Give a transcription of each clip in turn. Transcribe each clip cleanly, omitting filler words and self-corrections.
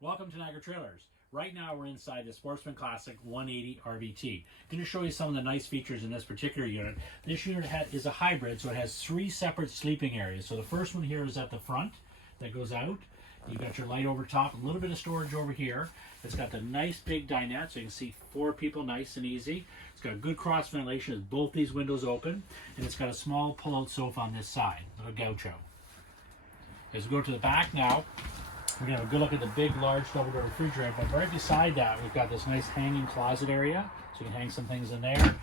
Welcome to Niagara Trailers. Right now we're inside the Sportsmen Classic 180 RVT. I'm going to show you some of the nice features in this particular unit. This unit is a hybrid, so it has three separate sleeping areas. So the first one here is at the front that goes out. You've got your light over top, a little bit of storage over here. It's got the nice big dinette, so you can see four people nice and easy. It's got good cross ventilation as both these windows open, and it's got a small pull-out sofa on this side, a little gaucho. As we go to the back now, we're going to have a good look at the big, large double-door refrigerator, but right beside that, we've got this nice hanging closet area, so you can hang some things in there.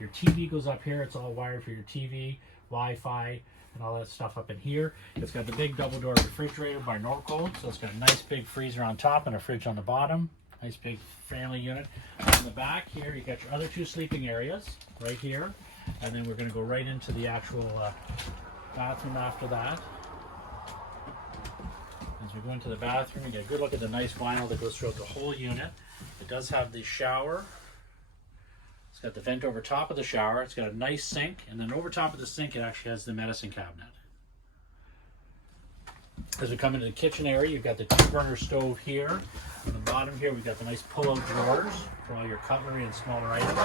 Your TV goes up here. It's all wired for your TV, Wi-Fi, and all that stuff up in here. It's got the big double-door refrigerator by Norcold, so it's got a nice big freezer on top and a fridge on the bottom. Nice big family unit. In the back here, you got your other two sleeping areas right here, and then we're going to go right into the actual bathroom after that. As we go into the bathroom, you get a good look at the nice vinyl that goes throughout the whole unit. It does have the shower. It's got the vent over top of the shower. It's got a nice sink, and then over top of the sink it actually has the medicine cabinet. As we come into the kitchen area, you've got the two-burner stove here. On the bottom here, we've got the nice pull-out drawers for all your cutlery and smaller items.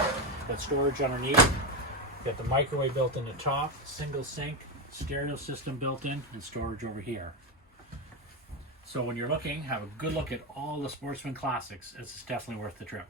Got storage underneath. You've got the microwave built in the top, single sink, stereo system built in, and storage over here. So when you're looking, have a good look at all the Sportsman Classics. It's definitely worth the trip.